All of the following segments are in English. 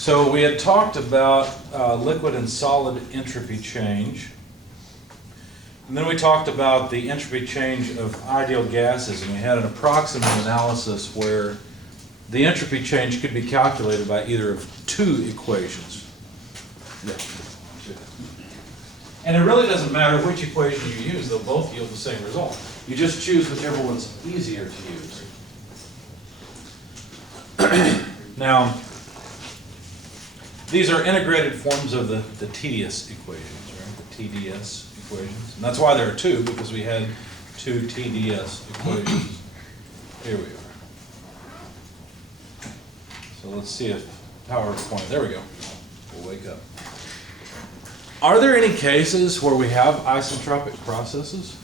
So we had talked about liquid and solid entropy change. And then we talked about the entropy change of ideal gases, and we had an approximate analysis where the entropy change could be calculated by either of two equations. And it really doesn't matter which equation you use, they'll both yield the same result. You just choose whichever one's easier to use. Now, these are integrated forms of the TDS equations, right? The TDS equations. And that's why there are two, because we had two TDS equations. Here we are. So let's see if PowerPoint, there we go. We'll wake up. Are there any cases where we have isentropic processes?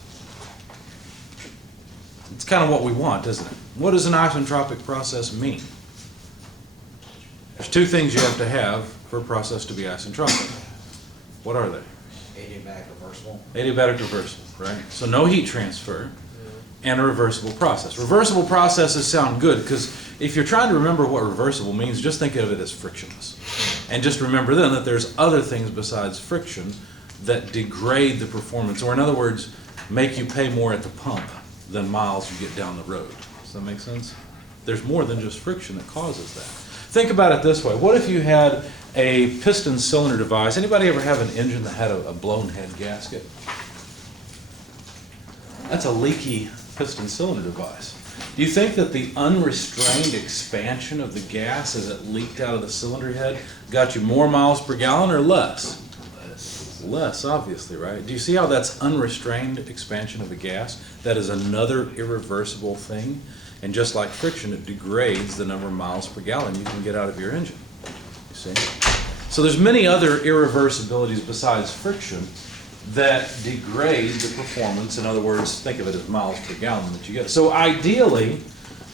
It's kind of what we want, isn't it? What does an isentropic process mean? There's two things you have to have for a process to be isentropic. What are they? Adiabatic reversible. Adiabatic reversible, right? So no heat transfer and a reversible process. Reversible processes sound good because if you're trying to remember what reversible means, just think of it as frictionless. And just remember then that there's other things besides friction that degrade the performance, or in other words, make you pay more at the pump than miles you get down the road. Does that make sense? There's more than just friction that causes that. Think about it this way. What if you had a piston cylinder device? Anybody ever have an engine that had a blown head gasket? That's a leaky piston cylinder device. Do you think that the unrestrained expansion of the gas as it leaked out of the cylinder head got you more miles per gallon or less? Less, obviously, right? Do you see how that's unrestrained expansion of a gas? That is another irreversible thing. And just like friction, it degrades the number of miles per gallon you can get out of your engine. You see? So there's many other irreversibilities besides friction that degrade the performance. In other words, think of it as miles per gallon that you get. So ideally,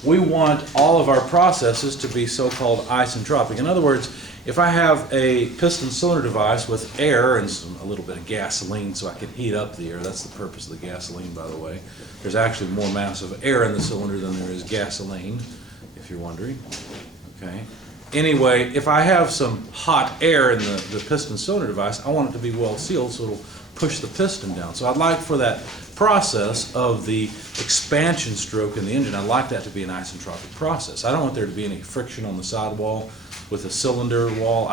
we want all of our processes to be so-called isentropic. In other words, if I have a piston cylinder device with air and a little bit of gasoline so I can heat up the air, that's the purpose of the gasoline, by the way. There's actually more mass of air in the cylinder than there is gasoline, if you're wondering. Okay. Anyway, if I have some hot air in the piston cylinder device, I want it to be well sealed so it'll push the piston down. So I'd like for that process of the expansion stroke in the engine, I'd like that to be an isentropic process. I don't want there to be any friction on the sidewall with the cylinder wall,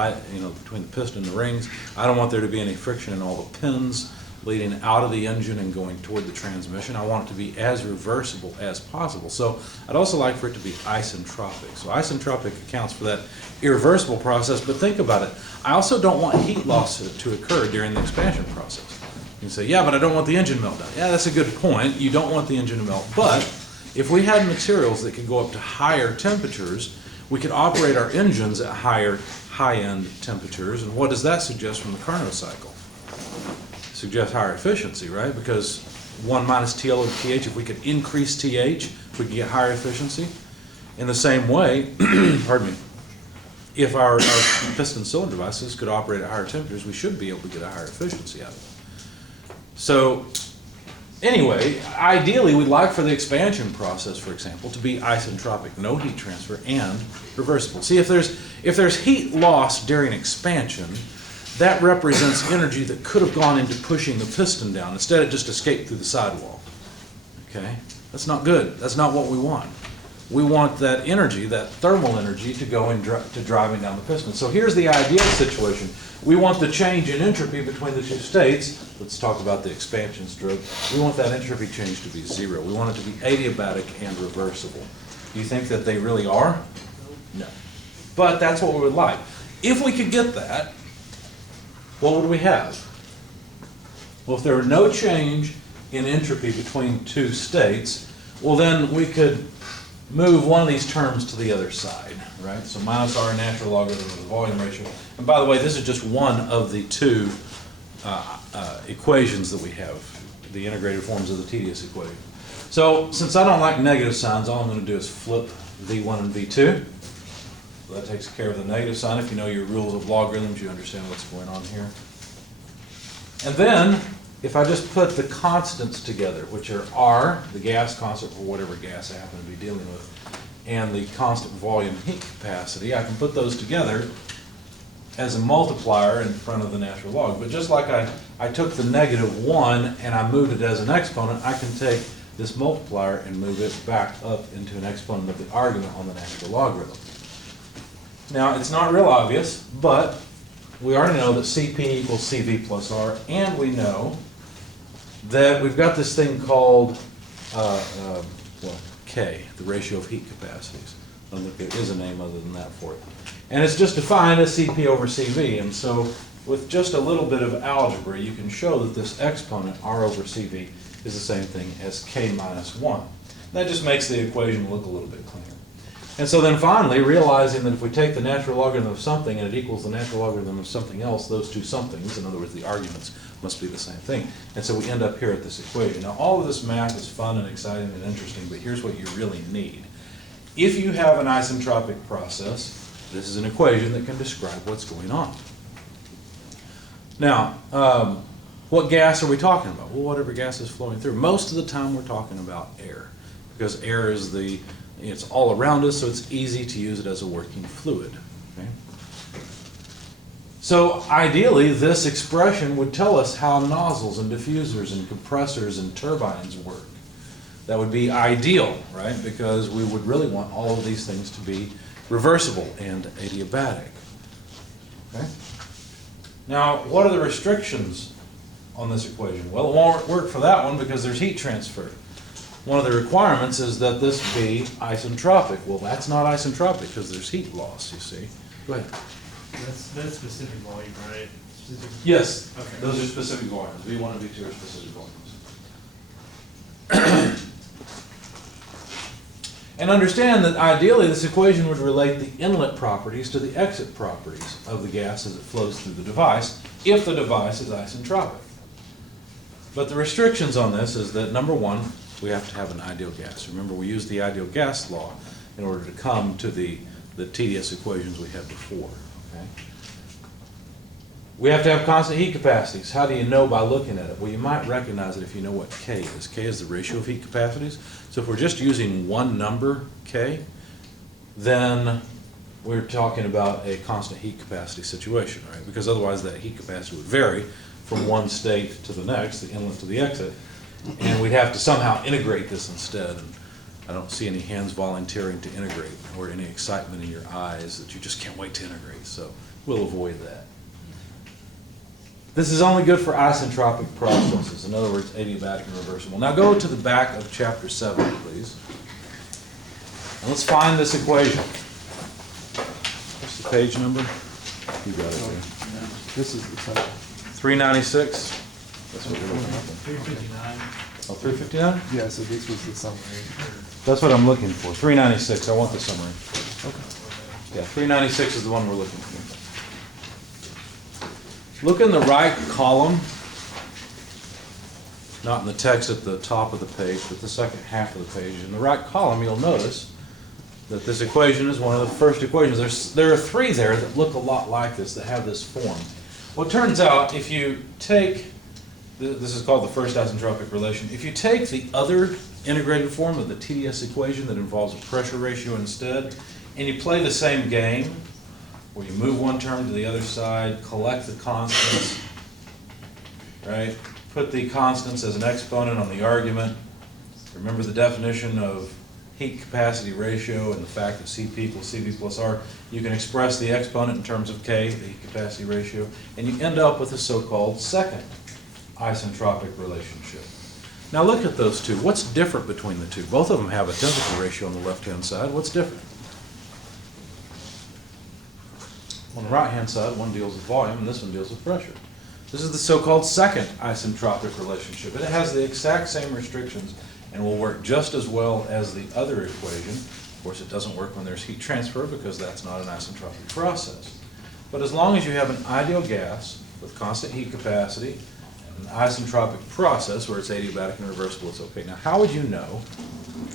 between the piston and the rings. I don't want there to be any friction in all the pins leading out of the engine and going toward the transmission. I want it to be as reversible as possible. So I'd also like for it to be isentropic. So isentropic accounts for that irreversible process, but think about it. I also don't want heat loss to occur during the expansion process. You can say, yeah, but I don't want the engine meltdown. Yeah, that's a good point. You don't want the engine to melt. But if we had materials that could go up to higher temperatures, we could operate our engines at high-end temperatures. And what does that suggest from the Carnot cycle? Suggests higher efficiency, right? Because 1 minus TL over pH, if we could increase TH, we could get higher efficiency. In the same way, pardon me, if our piston cylinder devices could operate at higher temperatures, we should be able to get a higher efficiency out of it. So anyway, ideally we'd like for the expansion process, for example, to be isentropic, no heat transfer, and reversible. See, if there's heat loss during expansion, that represents energy that could have gone into pushing the piston down. Instead, it just escaped through the sidewall. Okay? That's not good. That's not what we want. We want that energy, that thermal energy, to go into driving down the piston. So here's the ideal situation. We want the change in entropy between the two states. Let's talk about the expansion stroke. We want that entropy change to be zero. We want it to be adiabatic and reversible. Do you think that they really are? No. But that's what we would like. If we could get that, what would we have? Well, if there were no change in entropy between two states, well then we could move one of these terms to the other side, right? So minus r natural logarithm of the volume ratio. And by the way, this is just one of the two equations that we have, the integrated forms of the TDS equation. So since I don't like negative signs, all I'm going to do is flip V1 and V2. So that takes care of the negative sign. If you know your rules of logarithms, you understand what's going on here. And then, if I just put the constants together, which are R, the gas constant for whatever gas I happen to be dealing with, and the constant volume heat capacity, I can put those together as a multiplier in front of the natural log. But just like I took the -1 and I moved it as an exponent, I can take this multiplier and move it back up into an exponent of the argument on the natural logarithm. Now, it's not real obvious, but we already know that Cp equals Cv plus R, and we know that we've got this thing called K, the ratio of heat capacities. I don't think there is a name other than that for it. And it's just defined as Cp over Cv, and so with just a little bit of algebra, you can show that this exponent, R over Cv, is the same thing as K minus 1. That just makes the equation look a little bit cleaner. And so then finally, realizing that if we take the natural logarithm of something and it equals the natural logarithm of something else, those two somethings, in other words, the arguments, must be the same thing. And so we end up here at this equation. Now, all of this math is fun and exciting and interesting, but here's what you really need. If you have an isentropic process, this is an equation that can describe what's going on. Now, what gas are we talking about? Well, whatever gas is flowing through. Most of the time we're talking about air, because air is it's all around us, so it's easy to use it as a working fluid. Okay? So ideally, this expression would tell us how nozzles and diffusers and compressors and turbines work. That would be ideal, right? Because we would really want all of these things to be reversible and adiabatic. Okay? Now, what are the restrictions on this equation? Well, it won't work for that one because there's heat transfer. One of the requirements is that this be isentropic. Well, that's not isentropic because there's heat loss, you see. Go ahead. That's specific volume, right? Specific. Yes, Okay. those are specific volumes. V1 and V2 are specific volumes. And understand that ideally this equation would relate the inlet properties to the exit properties of the gas as it flows through the device, if the device is isentropic. But the restrictions on this is that, number one, we have to have an ideal gas. Remember, we used the ideal gas law in order to come to the tedious equations we had before. Okay? We have to have constant heat capacities. How do you know by looking at it? Well, you might recognize it if you know what K is. K is the ratio of heat capacities. So if we're just using one number, K, then we're talking about a constant heat capacity situation, right? Because otherwise that heat capacity would vary from one state to the next, the inlet to the exit, and we'd have to somehow integrate this instead. And I don't see any hands volunteering to integrate or any excitement in your eyes that you just can't wait to integrate, so we'll avoid that. This is only good for isentropic processes, in other words, adiabatic and reversible. Now go to the back of chapter 7, please. And let's find this equation. What's the page number? You got it there. This is the type. 396? That's what you're looking at. 359. Oh, 359? Yeah, so this was the summary. That's what I'm looking for. 396, I want the summary. Okay. Yeah, 396 is the one we're looking for. Look in the right column, not in the text at the top of the page, but the second half of the page. In the right column, you'll notice that this equation is one of the first equations. There are three there that look a lot like this, that have this form. Well, it turns out if you take, this is called the first isentropic relation, if you take the other integrated form of the TDS equation that involves a pressure ratio instead, and you play the same game, where you move one term to the other side, collect the constants, right? Put the constants as an exponent on the argument. Remember the definition of heat capacity ratio and the fact that Cp equals Cv plus R. You can express the exponent in terms of K, the heat capacity ratio, and you end up with a so-called second isentropic relationship. Now look at those two. What's different between the two? Both of them have a temperature ratio on the left-hand side. What's different? On the right-hand side, one deals with volume and this one deals with pressure. This is the so-called second isentropic relationship. It has the exact same restrictions and will work just as well as the other equation. Of course, it doesn't work when there's heat transfer because that's not an isentropic process. But as long as you have an ideal gas with constant heat capacity, an isentropic process where it's adiabatic and reversible, it's okay. Now, how would you know?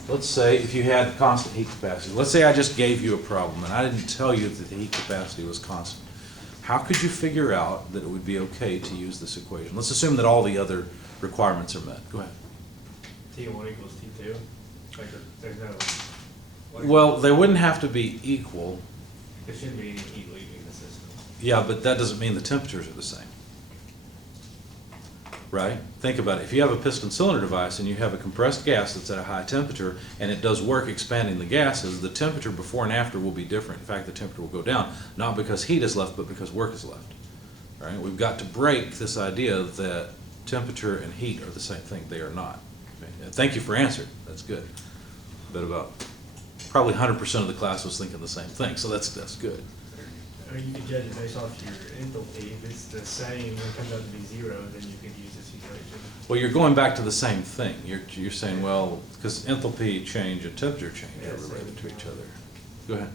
Let's say if you had constant heat capacity. Let's say I just gave you a problem and I didn't tell you that the heat capacity was constant. How could you figure out that it would be okay to use this equation? Let's assume that all the other requirements are met. Go ahead. T1 equals T2? Like, there's no... Well, they wouldn't have to be equal. There shouldn't be any heat leaving the system. Yeah, but that doesn't mean the temperatures are the same. Right? Think about it. If you have a piston cylinder device and you have a compressed gas that's at a high temperature and it does work expanding the gases, the temperature before and after will be different. In fact, the temperature will go down, not because heat is left, but because work is left. Right? We've got to break this idea that temperature and heat are the same thing. They are not. Okay? And thank you for answering. That's good. But about probably 100% of the class was thinking the same thing, so that's good. Or you could judge it based off your enthalpy. If it's the same when it comes out to be 0, then you could use this equation. Well, you're going back to the same thing. You're saying, well, because enthalpy change and temperature change Yeah, are related to each other. Go ahead.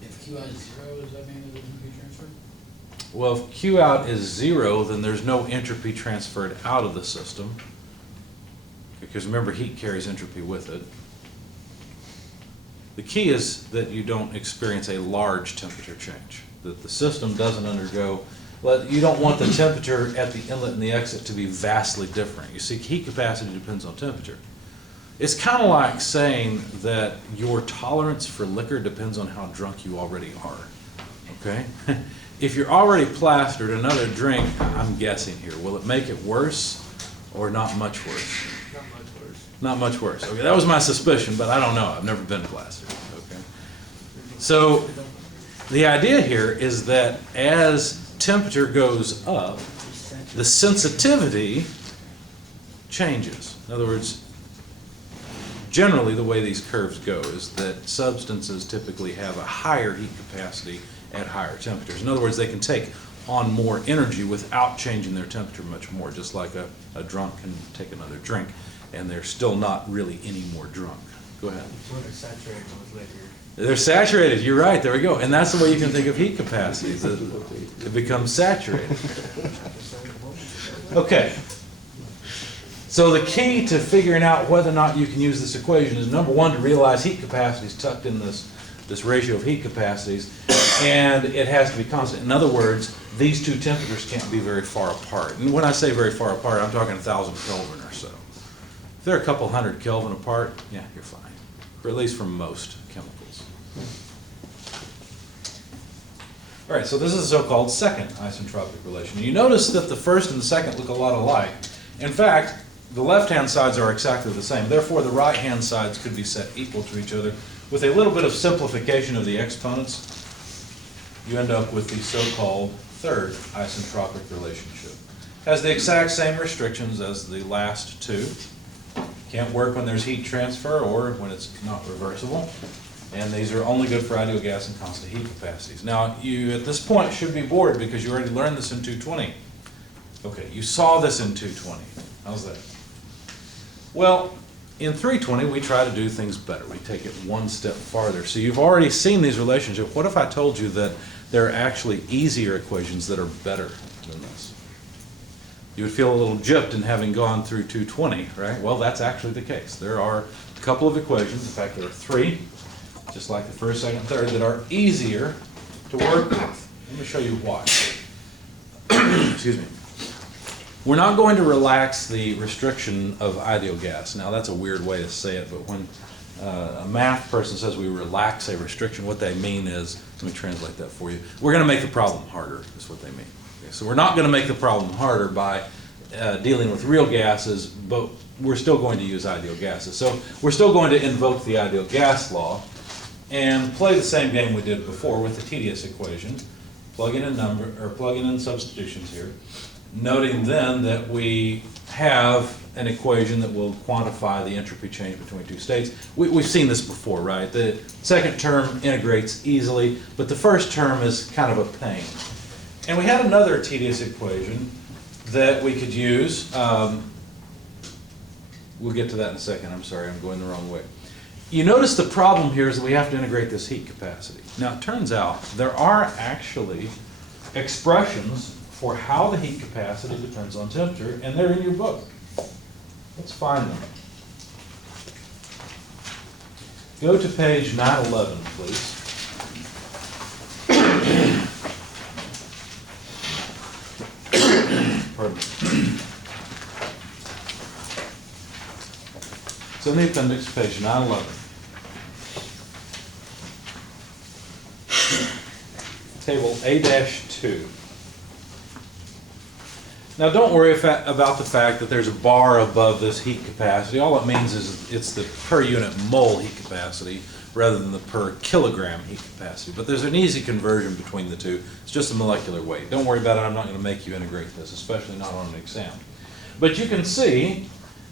If Q out is 0, does that mean that it can be transferred? Well, if Q out is 0, then there's no entropy transferred out of the system. Because remember, heat carries entropy with it. The key is that you don't experience a large temperature change. That the system doesn't undergo, well, you don't want the temperature at the inlet and the exit to be vastly different. You see, heat capacity depends on temperature. It's kind of like saying that your tolerance for liquor depends on how drunk you already are, okay? If you're already plastered, another drink, I'm guessing here, will it make it worse or not much worse? Not much worse. Not much worse. Okay, that was my suspicion, but I don't know. I've never been plastered, okay? So the idea here is that as temperature goes up, the sensitivity changes. In other words, generally the way these curves go is that substances typically have a higher heat capacity at higher temperatures. In other words, they can take on more energy without changing their temperature much more, just like a drunk can take another drink, and they're still not really any more drunk. Go ahead. It's when they're saturated with liquor. They're saturated, you're right, there we go. And that's the way you can think of heat capacity, that it becomes saturated. Okay. So the key to figuring out whether or not you can use this equation is, number one, to realize heat capacity is tucked in this ratio of heat capacities, and it has to be constant. In other words, these two temperatures can't be very far apart. And when I say very far apart, I'm talking 1,000 Kelvin or so. If they're a couple hundred Kelvin apart, yeah, you're fine. Or at least from most chemicals. All right, so this is the so-called second isentropic relation. You notice that the first and the second look a lot alike. In fact, the left-hand sides are exactly the same. Therefore, the right-hand sides could be set equal to each other. With a little bit of simplification of the exponents, you end up with the so-called third isentropic relationship. Has the exact same restrictions as the last two. Can't work when there's heat transfer or when it's not reversible. And these are only good for ideal gas and constant heat capacities. Now, you at this point should be bored because you already learned this in 220. Okay, you saw this in 220. How's that? Well, in 320, we try to do things better. We take it one step farther. So you've already seen these relationships. What if I told you that there are actually easier equations that are better than this? You would feel a little gypped in having gone through 220, right? Well, that's actually the case. There are a couple of equations, in fact, there are three, just like the first, second, third, that are easier to work with. Let me show you why. Excuse me. We're not going to relax the restriction of ideal gas. Now, that's a weird way to say it, but when a math person says we relax a restriction, what they mean is, let me translate that for you, we're going to make the problem harder, is what they mean. Okay, so we're not going to make the problem harder by dealing with real gases, but we're still going to use ideal gases. So we're still going to invoke the ideal gas law and play the same game we did before with the tedious equation, plugging in substitutions here, noting then that we have an equation that will quantify the entropy change between two states. We've seen this before, right? The second term integrates easily, but the first term is kind of a pain. And we had another tedious equation that we could use. We'll get to that in a second. I'm sorry, I'm going the wrong way. You notice the problem here is that we have to integrate this heat capacity. Now, it turns out there are actually expressions for how the heat capacity depends on temperature, and they're in your book. Let's find them. Go to page 911, please. Pardon me. It's in the appendix, page 911. table A-2. Now don't worry about the fact that there's a bar above this heat capacity. All it means is it's the per unit mole heat capacity rather than the per kilogram heat capacity. But there's an easy conversion between the two. It's just a molecular weight. Don't worry about it. I'm not going to make you integrate this, especially not on an exam. But you can see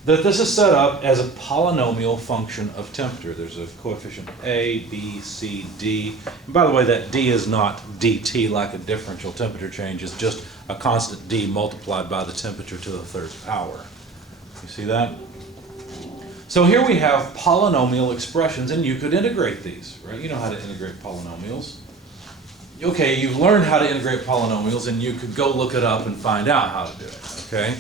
that this is set up as a polynomial function of temperature. There's a coefficient A, B, C, D. And by the way, that D is not dt like a differential temperature change. It's just a constant D multiplied by the temperature to the third power. You see that? So here we have polynomial expressions, and you could integrate these, right? You know how to integrate polynomials. Okay, you've learned how to integrate polynomials, and you could go look it up and find out how to do it, okay?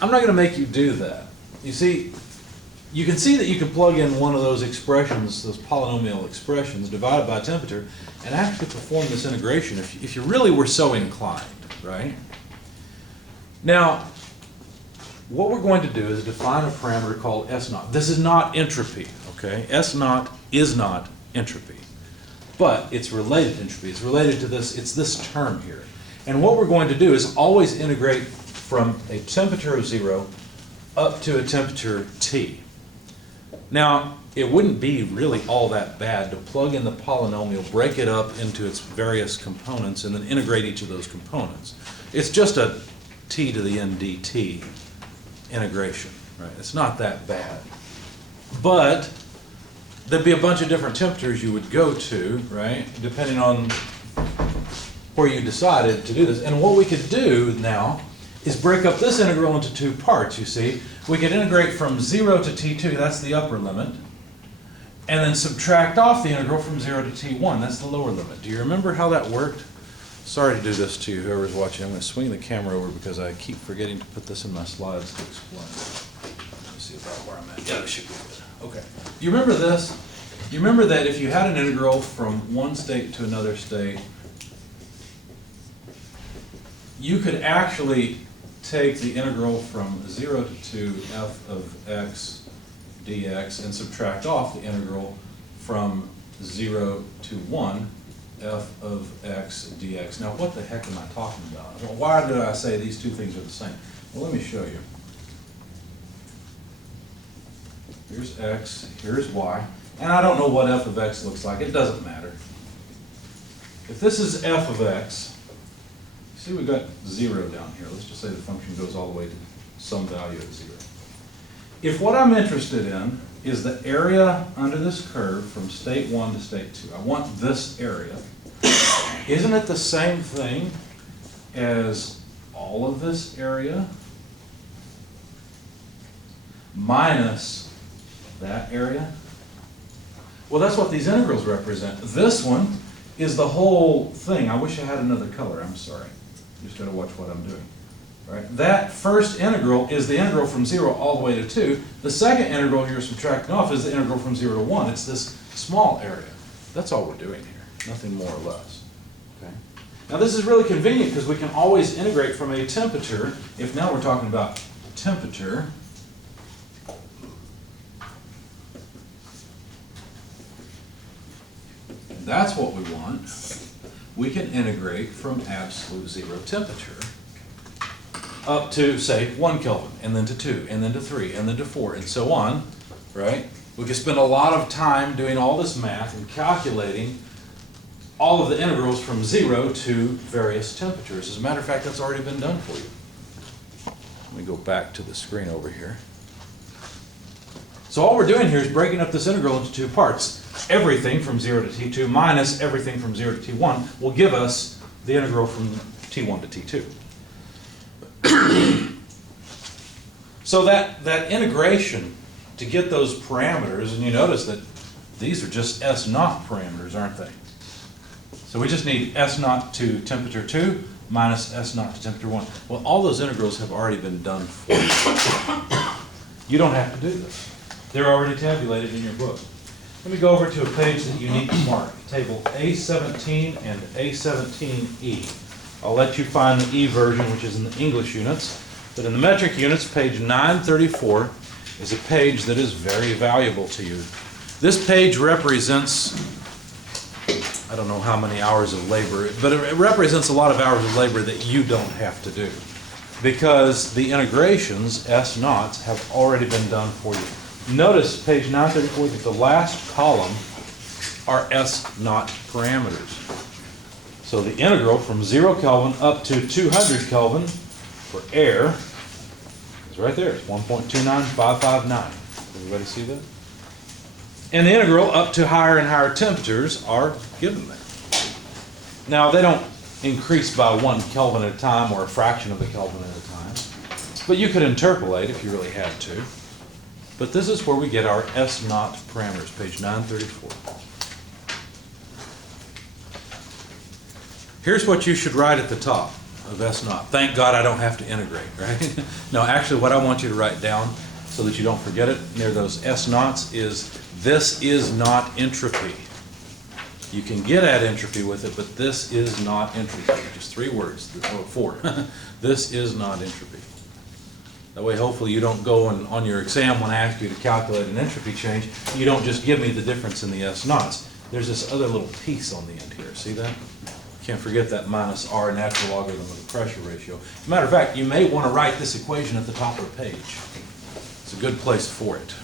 I'm not going to make you do that. You see, you can see that you can plug in one of those expressions, those polynomial expressions, divided by temperature, and actually perform this integration if you really were so inclined, right? Now, what we're going to do is define a parameter called S naught. This is not entropy, okay? S naught is not entropy, but it's related to entropy. It's related to this, it's this term here. And what we're going to do is always integrate from a temperature of 0 up to a temperature T. Now, it wouldn't be really all that bad to plug in the polynomial, break it up into its various components, and then integrate each of those components. It's just a T to the n dt integration, right? It's not that bad. But there'd be a bunch of different temperatures you would go to, right? Depending on where you decided to do this. And what we could do now is break up this integral into two parts, you see. We could integrate from 0 to T2, that's the upper limit, and then subtract off the integral from 0 to T1, that's the lower limit. Do you remember how that worked? Sorry to do this to you, whoever's watching. I'm going to swing the camera over because I keep forgetting to put this in my slides to explain. Let me see about where I'm at. Yeah, this should be good. Okay. Do you remember this? You remember that if you had an integral from one state to another state, you could actually take the integral from 0 to 2 f of x dx and subtract off the integral from 0 to 1 f of x dx. Now what the heck am I talking about? Well, why did I say these two things are the same? Well, let me show you. Here's x, here's y, and I don't know what f of x looks like. It doesn't matter. If this is f of x, see, we've got 0 down here. Let's just say the function goes all the way to some value of 0. If what I'm interested in is the area under this curve from state 1 to state 2, I want this area. Isn't it the same thing as all of this area minus that area? Well, that's what these integrals represent. This one is the whole thing. I wish I had another color. I'm sorry. You just got to watch what I'm doing. Right? That first integral is the integral from 0 all the way to 2. The second integral you're subtracting off is the integral from 0 to 1. It's this small area. That's all we're doing here. Nothing more or less. Okay? Now this is really convenient because we can always integrate from a temperature. If now we're talking about temperature, and that's what we want, we can integrate from absolute 0 temperature up to, say, 1 Kelvin, and then to 2, and then to 3, and then to 4, and so on, right? We could spend a lot of time doing all this math and calculating all of the integrals from 0 to various temperatures. As a matter of fact, that's already been done for you. Let me go back to the screen over here. So all we're doing here is breaking up this integral into two parts. Everything from 0 to T2 minus everything from 0 to T1 will give us the integral from T1 to T2. So that integration to get those parameters, and you notice that these are just S naught parameters, aren't they? So we just need S naught to temperature 2 minus S naught to temperature 1. Well, all those integrals have already been done for you. You don't have to do this. They're already tabulated in your book. Let me go over to a page that you need to mark, table A17 and A17E. I'll let you find the E version, which is in the English units. But in the metric units, page 934 is a page that is very valuable to you. This page represents I don't know how many hours of labor, but it represents a lot of hours of labor that you don't have to do. Because the integrations, S naughts, have already been done for you. Notice page 934 that the last column are S naught parameters. So the integral from 0 Kelvin up to 200 Kelvin for air is right there. It's 1.29559. Everybody see that? And the integral up to higher and higher temperatures are given there. Now, they don't increase by 1 Kelvin at a time or a fraction of a Kelvin at a time, but you could interpolate if you really had to. But this is where we get our S naught parameters, page 934. Here's what you should write at the top of S naught. Thank God I don't have to integrate, right? No, actually what I want you to write down so that you don't forget it near those S naughts is, this is not entropy. You can get at entropy with it, but this is not entropy. Just 3 words, or 4. This is not entropy. That way hopefully you don't go and on your exam when I ask you to calculate an entropy change, you don't just give me the difference in the S naughts. There's this other little piece on the end here, see that? Can't forget that minus R natural logarithm of the pressure ratio. As a matter of fact, you may want to write this equation at the top of the page. It's a good place for it.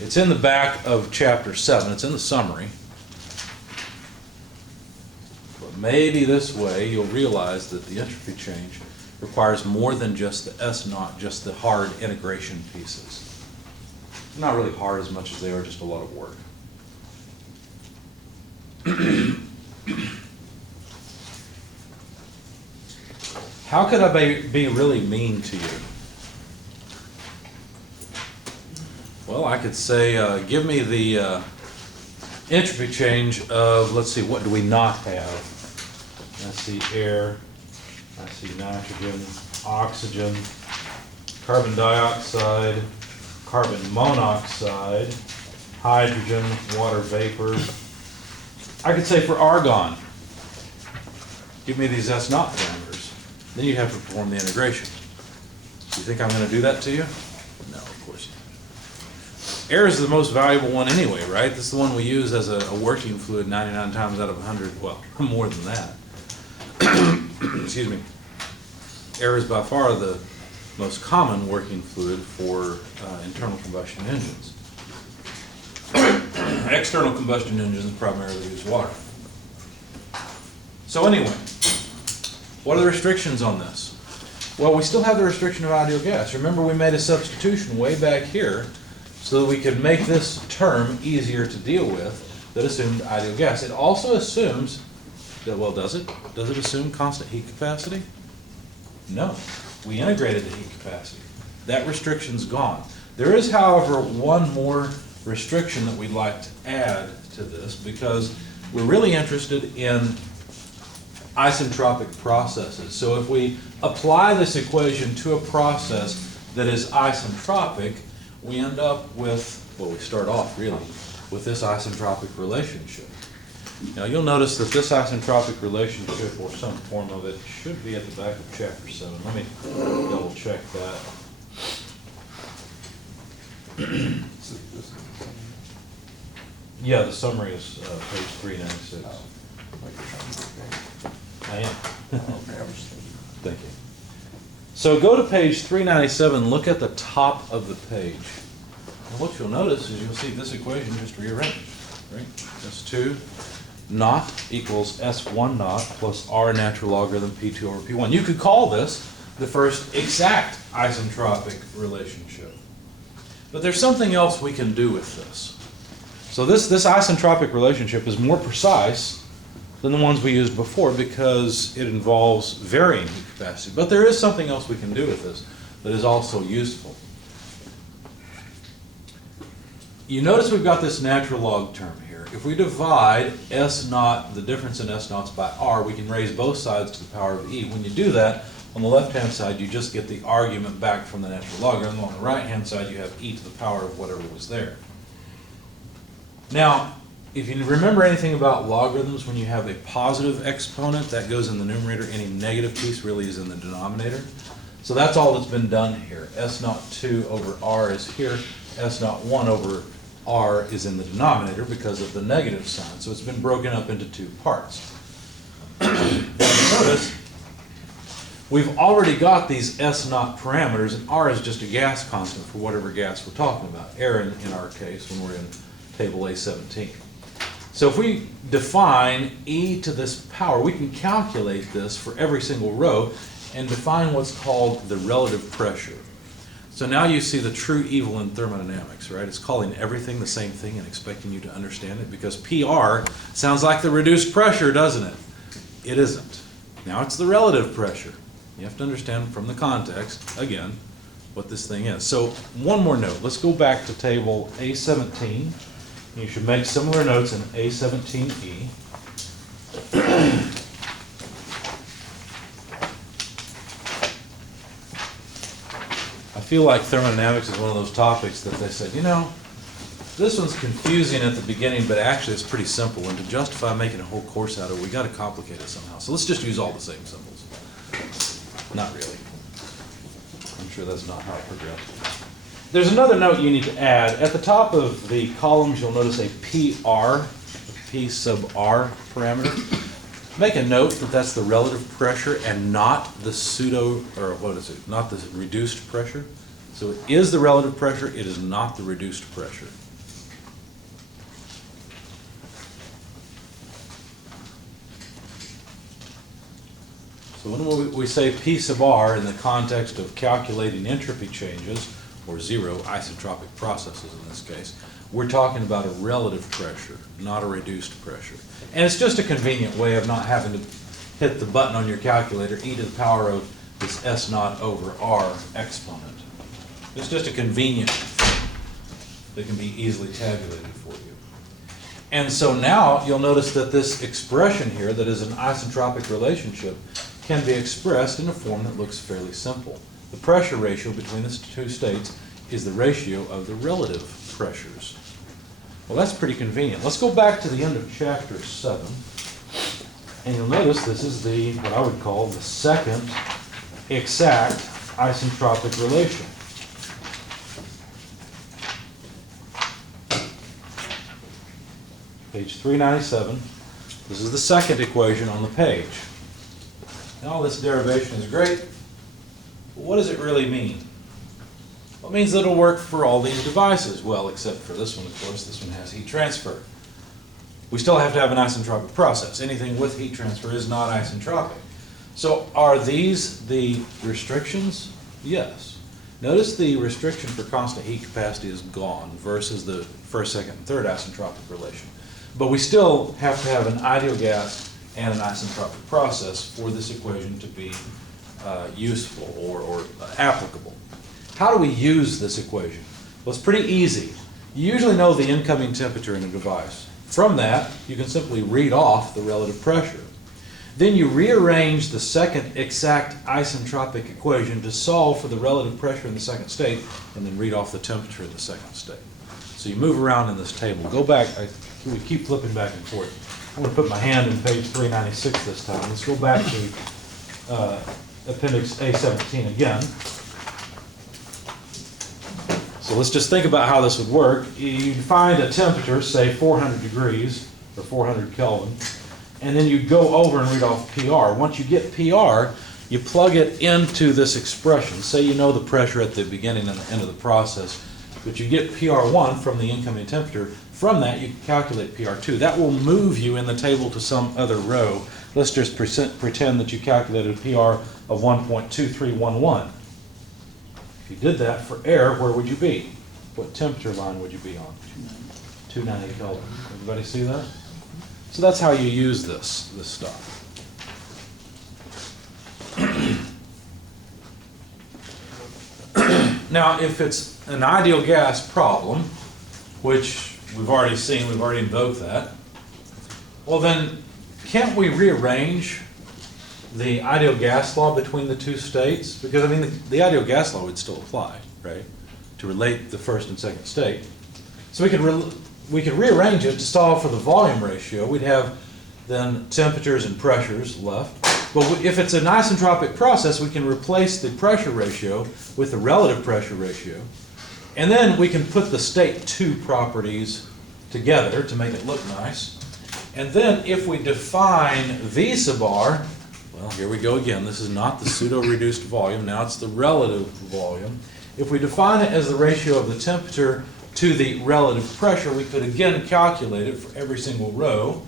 It's in the back of chapter 7. It's in the summary. But maybe this way you'll realize that the entropy change requires more than just the S naught, just the hard integration pieces. Not really hard as much as they are just a lot of work. How could I be really mean to you? Well, I could say, give me the entropy change of, let's see, what do we not have? I see air, I see nitrogen, oxygen, carbon dioxide, carbon monoxide, hydrogen, water vapor. I could say for argon, give me these S naught parameters. Then you have to perform the integration. You think I'm going to do that to you? No, of course not. Air is the most valuable one anyway, right? This is the one we use as a working fluid 99 times out of 100. Well, more than that. Excuse me. Air is by far the most common working fluid for internal combustion engines. External combustion engines primarily use water. So anyway, what are the restrictions on this? Well, we still have the restriction of ideal gas. Remember, we made a substitution way back here so that we could make this term easier to deal with that assumed ideal gas. It also assumes that, well, does it? Does it assume constant heat capacity? No. We integrated the heat capacity. That restriction's gone. There is, however, one more restriction that we'd like to add to this because we're really interested in isentropic processes. So if we apply this equation to a process that is isentropic, we end up with, well, we start off really with this isentropic relationship. Now you'll notice that this isentropic relationship, or some form of it, should be at the back of chapter 7. Let me double check that. Yeah, the summary is page 396. I am. Thank you. So go to page 397, look at the top of the page. And what you'll notice is you'll see this equation just rearranged, right? S2 naught equals S1 naught plus R natural logarithm P2 over P1. You could call this the first exact isentropic relationship. But there's something else we can do with this. So this isentropic relationship is more precise than the ones we used before because it involves varying heat capacity. But there is something else we can do with this that is also useful. You notice we've got this natural log term here. If we divide S naught, the difference in S naughts by R, we can raise both sides to the power of E. When you do that, on the left-hand side, you just get the argument back from the natural logarithm. On the right-hand side, you have E to the power of whatever was there. Now, if you remember anything about logarithms, when you have a positive exponent, that goes in the numerator. Any negative piece really is in the denominator. So that's all that's been done here. S naught 2 over R is here. S naught 1 over R is in the denominator because of the negative sign. So it's been broken up into two parts. Notice, we've already got these S naught parameters, and R is just a gas constant for whatever gas we're talking about. Air in our case when we're in table A17. So if we define e to this power, we can calculate this for every single row and define what's called the relative pressure. So now you see the true evil in thermodynamics, right? It's calling everything the same thing and expecting you to understand it, because PR sounds like the reduced pressure, doesn't it? It isn't. Now it's the relative pressure. You have to understand from the context, again, what this thing is. So one more note. Let's go back to table A17. You should make similar notes in A17E. I feel like thermodynamics is one of those topics that they said, you know, this one's confusing at the beginning, but actually it's pretty simple. And to justify making a whole course out of it, we got to complicate it somehow. So let's just use all the same symbols. Not really. I'm sure that's not how it progressed. There's another note you need to add. At the top of the columns, you'll notice a PR, a P sub R parameter. Make a note that that's the relative pressure and not the pseudo, or what is it, not the reduced pressure. So it is the relative pressure, it is not the reduced pressure. So when we say P sub R in the context of calculating entropy changes, or zero isentropic processes in this case, we're talking about a relative pressure, not a reduced pressure. And it's just a convenient way of not having to hit the button on your calculator, e to the power of this S naught over R exponent. It's just a convenient thing that can be easily tabulated for you. And so now you'll notice that this expression here, that is an isentropic relationship, can be expressed in a form that looks fairly simple. The pressure ratio between the two states is the ratio of the relative pressures. Well, that's pretty convenient. Let's go back to the end of chapter 7. And you'll notice this is what I would call the second exact isentropic relation. Page 397. This is the second equation on the page. Now, this derivation is great. But what does it really mean? Well, it means that it'll work for all these devices. Well, except for this one, of course. This one has heat transfer. We still have to have an isentropic process. Anything with heat transfer is not isentropic. So are these the restrictions? Yes. Notice the restriction for constant heat capacity is gone versus the first, second, and third isentropic relation. But we still have to have an ideal gas and an isentropic process for this equation to be useful or applicable. How do we use this equation? Well, it's pretty easy. You usually know the incoming temperature in a device. From that, you can simply read off the relative pressure. Then you rearrange the second exact isentropic equation to solve for the relative pressure in the second state, and then read off the temperature in the second state. So you move around in this table. Go back. We keep flipping back and forth. I'm going to put my hand in page 396 this time. Let's go back to appendix A17 again. So let's just think about how this would work. You find a temperature, say 400 degrees or 400 Kelvin, and then you go over and read off PR. Once you get PR, you plug it into this expression. Say you know the pressure at the beginning and the end of the process, but you get PR1 from the incoming temperature. From that, you can calculate PR2. That will move you in the table to some other row. Let's just pretend that you calculated a PR of 1.2311. If you did that for air, where would you be? What temperature line would you be on? 290 Kelvin. Everybody see that? So that's how you use this stuff. Now, if it's an ideal gas problem, which we've already seen, we've already invoked that, well then, can't we rearrange the ideal gas law between the two states? Because, I mean, the ideal gas law would still apply, right, to relate the first and second state. So we could rearrange it to solve for the volume ratio. We'd have then temperatures and pressures left. But if it's an isentropic process, we can replace the pressure ratio with the relative pressure ratio. And then we can put the state 2 properties together to make it look nice. And then if we define V sub r, well, here we go again. This is not the pseudo-reduced volume. Now it's the relative volume. If we define it as the ratio of the temperature to the relative pressure, we could again calculate it for every single row.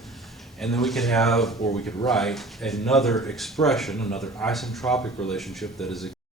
And then we could have, or we could write, another expression, another isentropic relationship that is